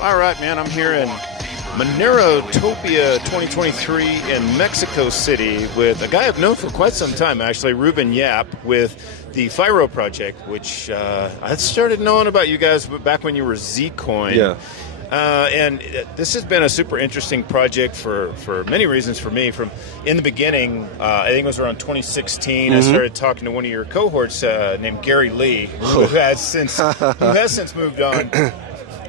All right, man. I'm here in Monerotopia 2023 in Mexico City with a guy I've known for quite some time, actually, Reuben Yap, with the Firo project, which I started knowing about you guys back when you were Zcoin. Yeah. And this has been a super interesting project for many reasons for me. From in the beginning, I think it was around 2016, I started talking to one of your cohorts named Gary Lee, who has since moved on.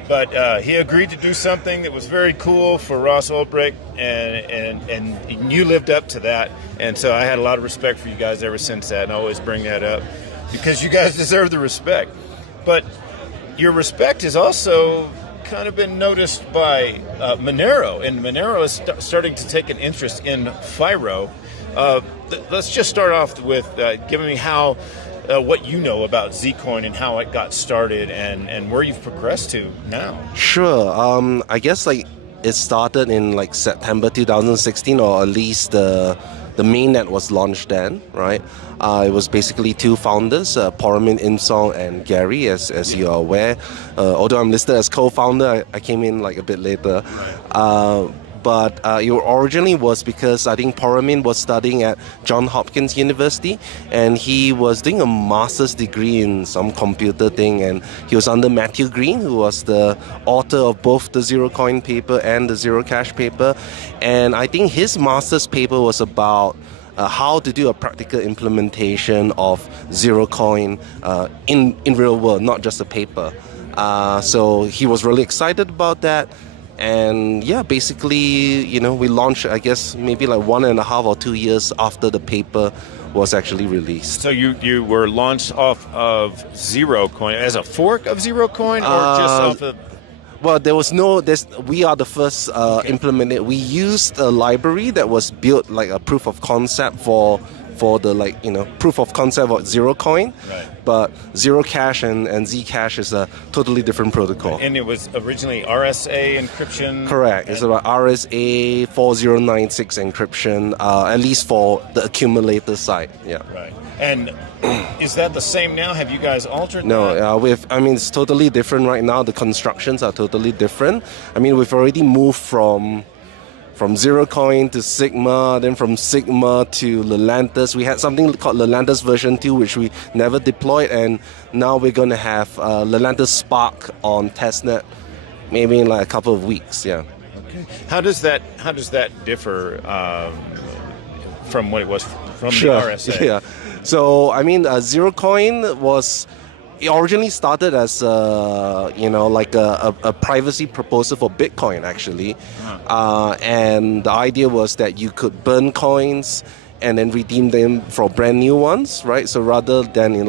But he agreed to do something that was very cool for Ross Ulbricht, and you lived up to that. And so I had a lot of respect for you guys ever since that, and I always bring that up because you guys deserve the respect. But your respect is also kind of been noticed by Monero, and Monero is starting to take an interest in Firo. Let's just start off with giving me how what you know about Zcoin and how it got started and where you've progressed to now. Sure. I guess it started in September 2016, or at least the mainnet was launched then, right? It was basically two founders, Poromin Imsong and Gary, as you are aware. Although I'm listed as co-founder, I came in a bit later. But it originally was because I think Poromin was studying at Johns Hopkins University, and he was doing a master's degree in some computer thing, and he was under Matthew Green, who was the author of both the Zero Coin paper and the Zero Cash paper. And I think his master's paper was about how to do a practical implementation of Zero Coin in real world, not just a paper. So he was really excited about that. And yeah, basically, we launched, I guess, maybe 1.5 or 2 years after the paper was actually released. So you were launched off of Zero Coin as a fork of Zero Coin, or just off of... Well, we are the first implemented. We used a library that was built like a proof of concept for the proof of concept of Zero Coin, right. But Zero Cash and Zcash is a totally different protocol. And it was originally RSA encryption? Correct. It's about RSA 4096 encryption, at least for the accumulator side. Yeah. Right. And is that the same now? Have you guys altered that? No, it's totally different right now. The constructions are totally different. We've already moved from Zero Coin to Sigma, then from Sigma to Lelantus. We had something called Lelantus version 2, which we never deployed, and now we're going to have Lelantus Spark on testnet, maybe in a couple of weeks. Yeah. Okay. How does that differ from what it was from the RSA? Yeah. So Zero Coin it originally started as a privacy proposal for Bitcoin, actually. And the idea was that you could burn coins and then redeem them for brand new ones, right? So rather than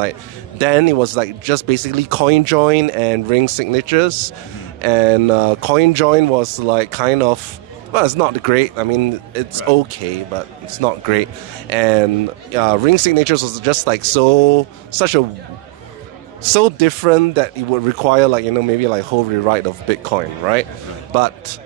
then it was just basically coin join and ring signatures. And coin join was it's not great. It's okay, but it's not great. And ring signatures was just so different that it would require maybe whole rewrite of Bitcoin, right? But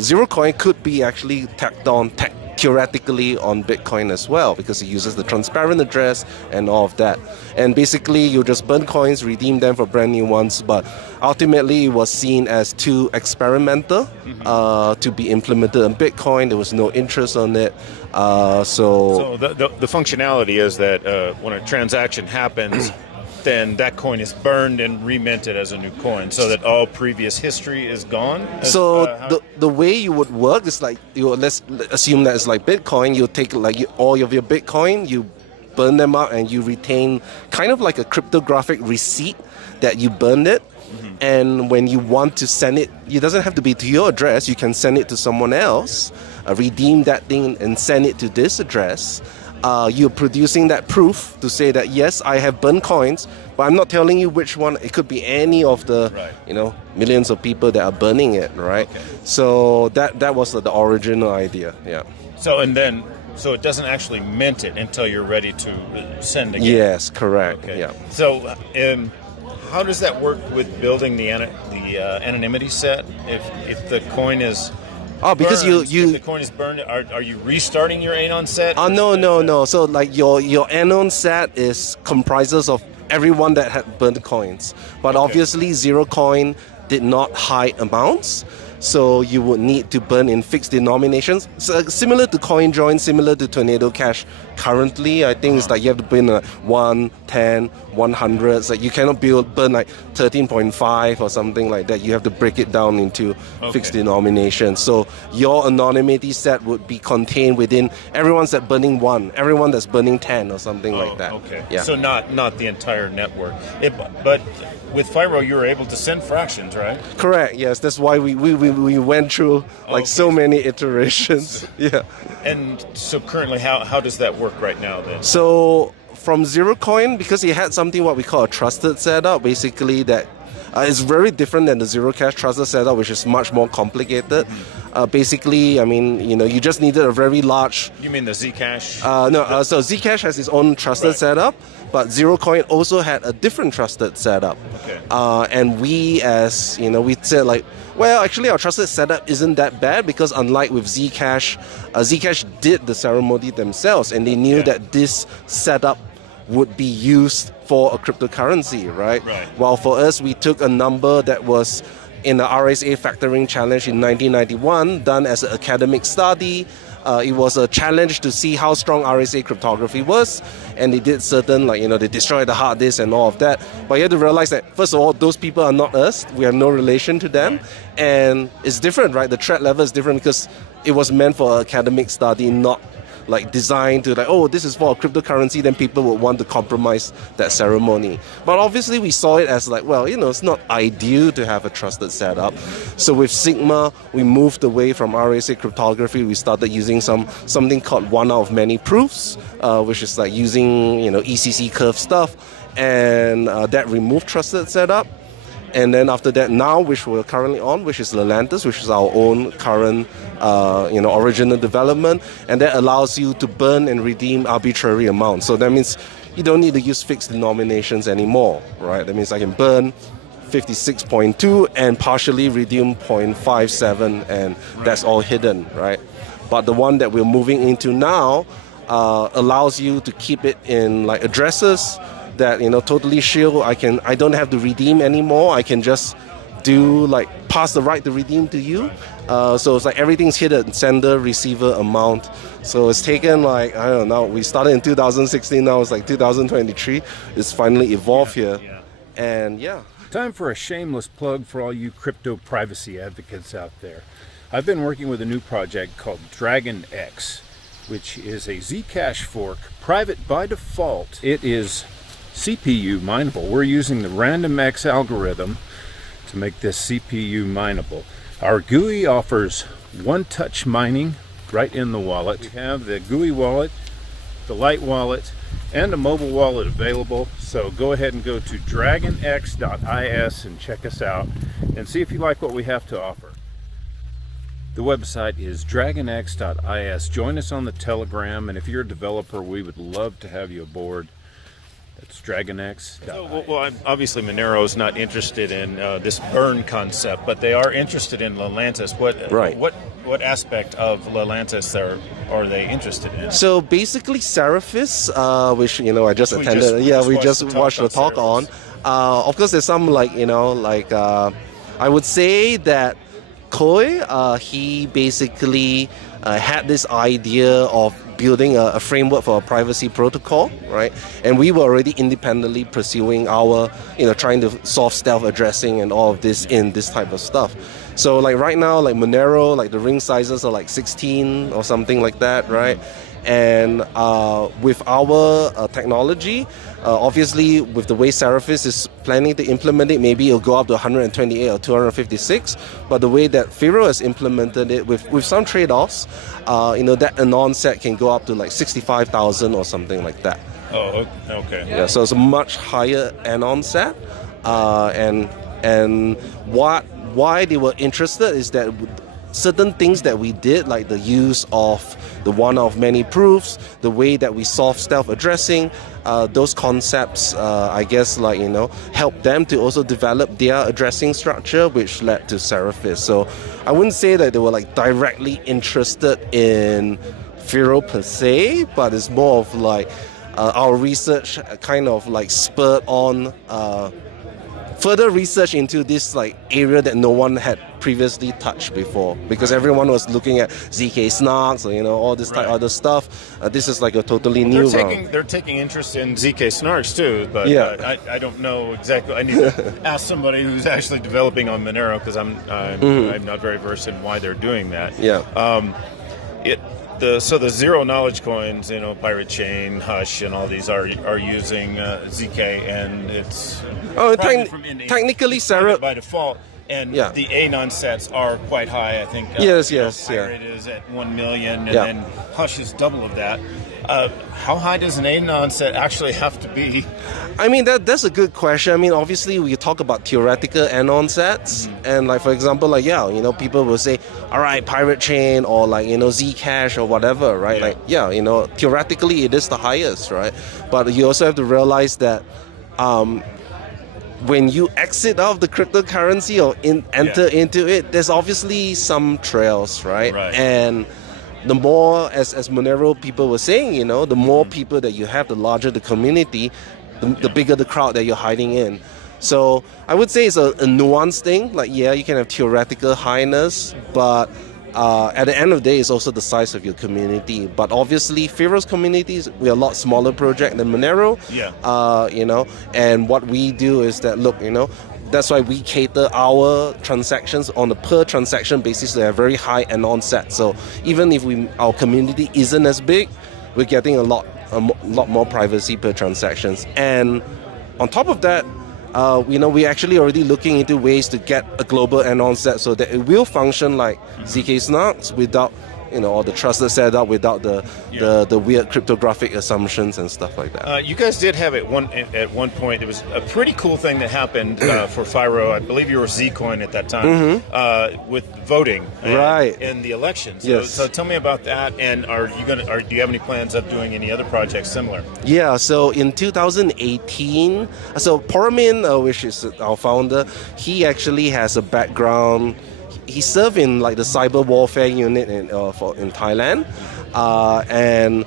Zero Coin could be actually tacked on theoretically on Bitcoin as well, because it uses the transparent address and all of that. And basically you just burn coins, redeem them for brand new ones, but ultimately it was seen as too experimental to be implemented on Bitcoin. There was no interest on it. So the functionality is that when a transaction happens, then that coin is burned and reminted as a new coin, so that all previous history is gone? So the way you would work is let's assume that it's like Bitcoin. You take all of your Bitcoin, you burn them up, and you retain kind of like a cryptographic receipt that you burned it. And when you want to send it, it doesn't have to be to your address. You can send it to someone else, redeem that thing, and send it to this address. You're producing that proof to say that, yes, I have burned coins, but I'm not telling you which one. It could be any of the millions of people that are burning it, right? Okay. So that was the original idea, yeah. So it doesn't actually mint it until you're ready to send again? Yes, correct, okay. Yeah. So how does that work with building the anonymity set? If the coin is... because if the coin is burned, are you restarting your anon set? No. So your anon set comprises of everyone that had burned coins, but obviously Zero Coin did not hide amounts. So you would need to burn in fixed denominations, so, similar to CoinJoin, similar to Tornado Cash. Currently, I think it's like you have to burn 1, 10, 100. So you cannot burn like 13.5 or something like that. You have to break it down into fixed denominations. So your anonymity set would be contained within everyone's at burning 1, everyone that's burning 10 or something like that. Okay. Yeah. So not the entire network. But with Firo, you were able to send fractions, right? Correct. Yes, that's why we went through like so many iterations. Yeah. And so currently, how does that work right now then? So from ZeroCoin, because it had something what we call a trusted setup, basically that is very different than the Zero Cash trusted setup, which is much more complicated. Basically, I mean, you just needed a very large. You mean the Zcash? No. So Zcash has its own trusted setup, but ZeroCoin also had a different trusted setup. Okay. And we, as we said like, well, actually our trusted setup isn't that bad, because unlike with Zcash, Zcash did the ceremony themselves, and they knew that this setup would be used for a cryptocurrency, right? While for us, we took a number that was in the RSA factoring challenge in 1991, done as an academic study. It was a challenge to see how strong RSA cryptography was, and they did certain, they destroyed the hard disk and all of that. But you have to realize that, first of all, those people are not us. We have no relation to them, and it's different, right? The threat level is different because it was meant for an academic study, not like designed to this is for a cryptocurrency, then people would want to compromise that ceremony. But obviously we saw it as it's not ideal to have a trusted setup. So with Sigma, we moved away from RSA cryptography. We started using something called one out of many proofs, which is like using ECC curve stuff, and that removed trusted setup. And then after that, now which we're currently on, which is Lelantus, which is our own current, original development, and that allows you to burn and redeem arbitrary amounts. So that means you don't need to use fixed denominations anymore, right? That means I can burn 56.2 and partially redeem 0.57, and that's all hidden, right? But the one that we're moving into now allows you to keep it in like addresses that totally shield. I don't have to redeem anymore. I can just do pass the right to redeem to you. So it's like everything's hidden, sender, receiver, amount. So it's taken I don't know, we started in 2016, now it's like 2023. It's finally evolved here. And Time for a shameless plug for all you crypto privacy advocates out there. I've been working with a new project called Dragon X, which is a Zcash fork, private by default. It is CPU mineable. We're using the RandomX algorithm to make this CPU mineable. Our GUI offers one-touch mining right in the wallet. We have the GUI wallet, the Lite wallet, and a mobile wallet available. So go ahead and go to dragonx.is and check us out and see if you like what we have to offer. The website is dragonx.is. Join us on the Telegram, and if you're a developer, we would love to have you aboard. That's dragonx. Well, obviously Monero is not interested in this burn concept, but they are interested in Lelantus. What aspect of Lelantus are they interested in? So basically Seraphis, which I just attended. We just watched the talk on. Of course, there's some I would say that Koi, he basically had this idea of building a framework for a privacy protocol, right? And we were already independently pursuing our, trying to solve stealth addressing and all of this in this type of stuff. So right now, Monero, the ring sizes are 16 or something like that, right? And with our technology, obviously with the way Seraphis is planning to implement it, maybe it'll go up to 128 or 256. But the way that Firo has implemented it, with some trade-offs, that anon set can go up to 65,000 or something like that. Oh, okay. Yeah, so it's a much higher anon set, and why they were interested is that certain things that we did, like the use of the one of many proofs, the way that we solve stealth addressing, those concepts, I guess, helped them to also develop their addressing structure, which led to Seraphis. So I wouldn't say that they were directly interested in Firo per se, but it's more of our research kind of spurred on further research into this like area that no one had previously touched before, because everyone was looking at ZK snarks or all this type of other stuff. This is like a totally new round. They're taking interest in ZK snarks too, but I don't know exactly. I need to ask somebody who's actually developing on Monero, because I'm not very versed in why they're doing that. So the zero knowledge coins, Pirate Chain, Hush, and all these are using ZK, and it's technically Sarah by default. And the anon sets are quite high. I think Pirate is at 1 million, and then Hush is double of that. How high does an anon set actually have to be? I mean, that's a good question. I mean, obviously, we talk about theoretical anon sets, and like, for example, like, people will say, all right, Pirate Chain, or like, Zcash or whatever, right? Theoretically, it is the highest, right? But you also have to realize that when you exit out of the cryptocurrency or enter into it, there's obviously some trails, right? And the more, as Monero people were saying, the more people that you have, the larger the community, the bigger the crowd that you're hiding in. So I would say it's a nuanced thing. Like, you can have theoretical highness, but at the end of the day, it's also the size of your community. But obviously, Firo's communities, we're a lot smaller project than Monero. And what we do is that, look, that's why we cater our transactions on a per transaction basis to a very high anon set. So even if our community isn't as big, we're getting a lot more privacy per transactions. And on top of that, we're actually already looking into ways to get a global anon set so that it will function like ZK snarks without all the trusted setup, without the weird cryptographic assumptions and stuff like that. You guys did have at one point, it was a pretty cool thing that happened for Firo. I believe you were Zcoin at that time, with voting in the elections. So tell me about that. And do you have any plans of doing any other projects similar? Yeah. So in 2018, so Poramin, which is our founder, he actually has a background. He served in like the cyber warfare unit in Thailand, and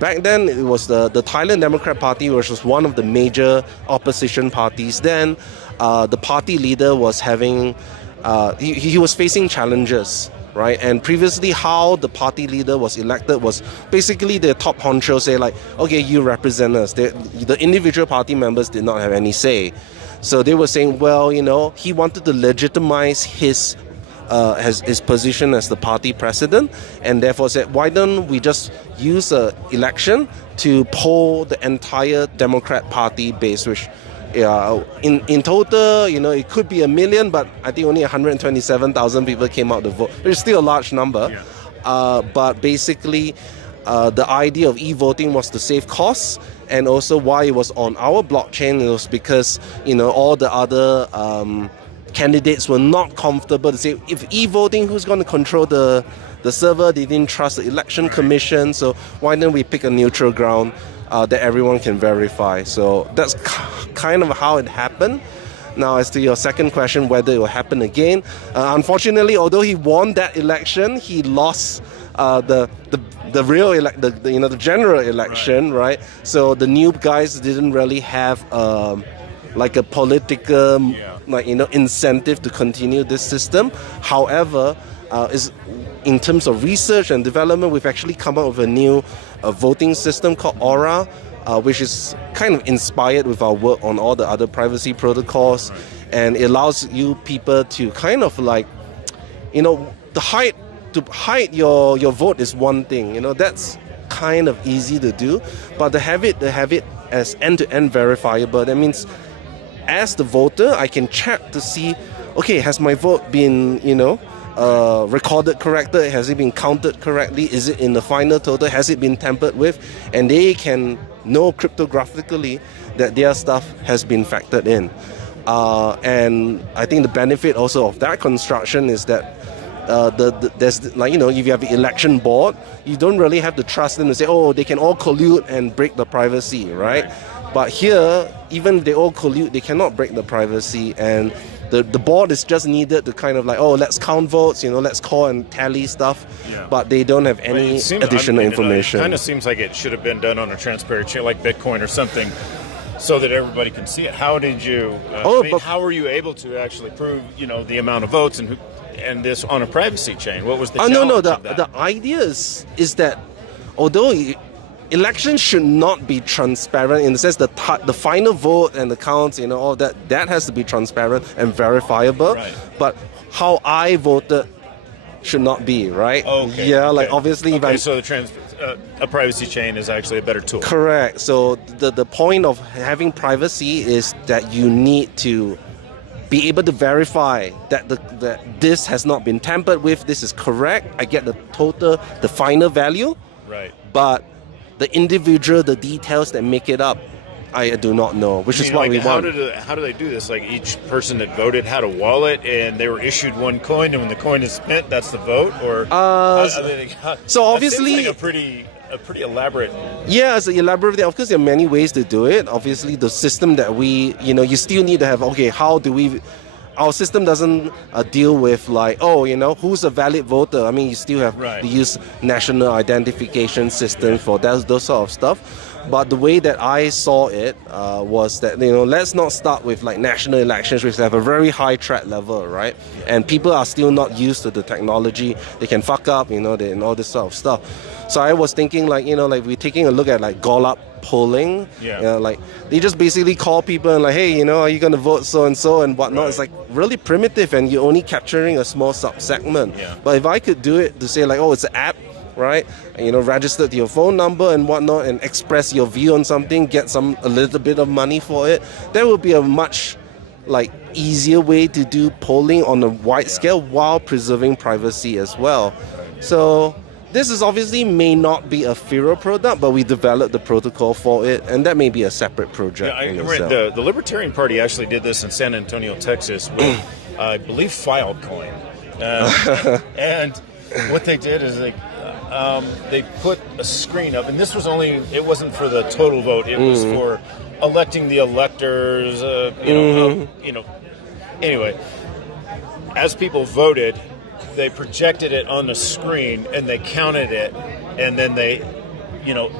back then it was the Thailand Democrat Party, which was one of the major opposition parties. Then the party leader was having he was facing challenges, right? And previously, how the party leader was elected was basically the top honcho say like, okay, you represent us. The individual party members did not have any say. So they were saying, well, he wanted to legitimize his position as the party president, and therefore said, why don't we just use an election to poll the entire Democrat Party base, which in total, it could be 1 million, but I think only 127,000 people came out to vote, which is still a large number. But basically, the idea of e-voting was to save costs, and also why it was on our blockchain, it was because, all the other candidates were not comfortable to say, if e-voting, who's going to control the server? They didn't trust the election commission, so why don't we pick a neutral ground that everyone can verify? So that's kind of how it happened. Now, as to your second question, whether it will happen again, unfortunately, although he won that election, he lost the general election, right? So the new guys didn't really have like a political incentive to continue this system. However, in terms of research and development, we've actually come up with a new voting system called Aura, which is kind of inspired with our work on all the other privacy protocols, and it allows you people to kind of like, to hide your vote is one thing. That's kind of easy to do, but to have it as end-to-end verifiable, that means as the voter, I can check to see, okay, has my vote been, recorded correctly? Has it been counted correctly? Is it in the final total? Has it been tampered with? And they can know cryptographically that their stuff has been factored in. And I think the benefit also of that construction is that there's if you have an election board, you don't really have to trust them to say, oh, they can all collude and break the privacy, right? But here, even if they all collude, they cannot break the privacy, and the board is just needed to kind of like, oh, let's count votes, let's call and tally stuff, but they don't have any additional information. It kind of seems like it should have been done on a transparent chain, like Bitcoin or something, so that everybody can see it. How did you? How were you able to actually prove, the amount of votes and this on a privacy chain? What was the challenge of that? The idea is that although elections should not be transparent in the sense the final vote and the counts, all that has to be transparent and verifiable. Right. But how I voted should not be, right? Okay. Yeah, okay. like obviously. Okay, so a privacy chain is actually a better tool. Correct. So the point of having privacy is that you need to be able to verify that that this has not been tampered with. This is correct. I get the final value. Right. But the individual, the details that make it up, I do not know, which is what we want. How do they do this? Like each person that voted had a wallet, and they were issued one coin, and when the coin is spent, that's the vote. Or so obviously, that seems like a pretty elaborate. Yeah, it's elaborate. Of course, there are many ways to do it. Obviously, the system that you still need to have. Okay, how do we? Our system doesn't deal with like, who's a valid voter. I mean, you still have to use national identification system for those sort of stuff. But the way that I saw it was that, let's not start with like national elections, which have a very high threat level, right? And people are still not used to the technology. They can fuck up, and all this sort of stuff. So I was thinking like, we're taking a look at like Golub polling. Yeah. Like they just basically call people and like, hey, are you going to vote so and so and whatnot? Right. It's like really primitive, and you're only capturing a small sub-segment. Yeah. But if I could do it to say like, it's an app, right? Register to your phone number and whatnot, and express your view on something, get a little bit of money for it, that would be a much like easier way to do polling on a wide scale while preserving privacy as well. So this is obviously may not be a Firo product, but we developed the protocol for it, and that may be a separate project. Yeah, the Libertarian Party actually did this in San Antonio, Texas, with I believe Filecoin, and what they did is they put a screen up, and this was it wasn't for the total vote; it was for electing the electors. Anyway, as people voted, they projected it on the screen and they counted it, and then they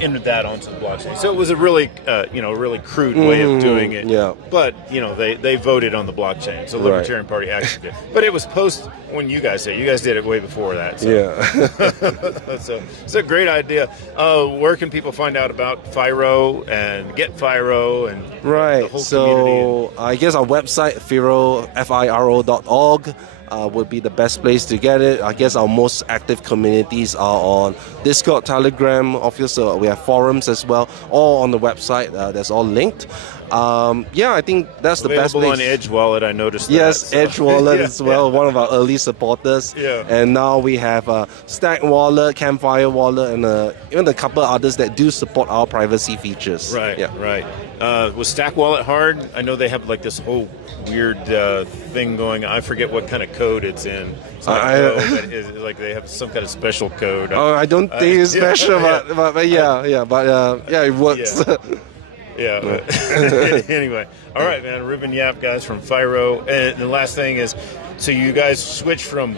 entered that onto the blockchain. So it was a really really crude way of doing it. Yeah. But they voted on the blockchain. So the Libertarian Party actually did. But it was post when you guys did. You guys did it way before that. So. Yeah. So it's a great idea. Where can people find out about Firo and get Firo and the whole community? I guess our website Firo.org. Would be the best place to get it. I guess our most active communities are on Discord, Telegram, obviously we have forums as well, all on the website. That's all linked. I think that's the best place. Available on Edge Wallet, I noticed that. Yes, Edge Wallet as well, one of our early supporters. Yeah. And now we have Stack Wallet, Campfire Wallet, and even a couple others that do support our privacy features. Right, yeah. right. Was Stack Wallet hard? I know they have like this whole weird thing going. I forget what kind of code it's in. It's not code, it's like they have some kind of special code. I don't think it's special, but it works. Yeah. Anyway, all right, man. Reuben Yap, guys from Firo. And the last thing is, so you guys switched from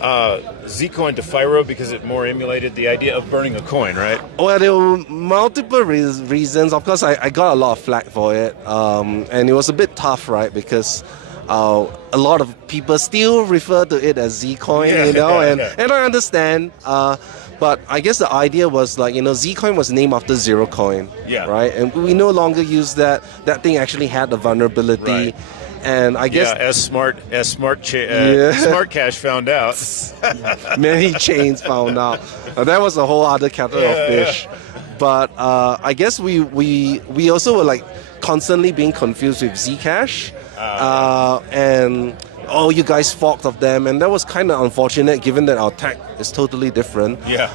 Zcoin to Firo because it more emulated the idea of burning a coin, right? Well, there were multiple reasons. Of course, I got a lot of flack for it, and it was a bit tough, right? Because a lot of people still refer to it as Zcoin, and I understand. But I guess the idea was like, Zcoin was named after Zero Coin, right? And we no longer use that. That thing actually had a vulnerability. Right. And I guess as Smart Cash found out, many chains found out. That was a whole other kettle of fish. But I guess we also were like constantly being confused with Zcash, and you guys forked of them, and that was kind of unfortunate given that our tech is totally different. Yeah.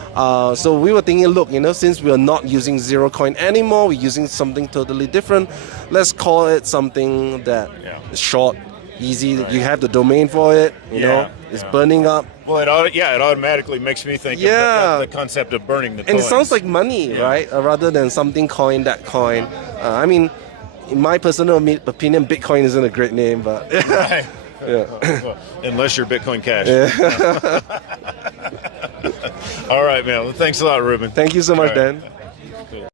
So we were thinking, look, since we are not using Zero Coin anymore, we're using something totally different. Let's call it something that is short, easy. Right. You have the domain for it. It's burning up. Well, it automatically makes me think of the concept of burning the coins. And it sounds like money, right? Rather than something coin that coin. I mean, in my personal opinion, Bitcoin isn't a great name, but right. Well, unless you're Bitcoin Cash. Yeah. All right, man. Well, thanks a lot, Reuben. Thank you so much, Dan.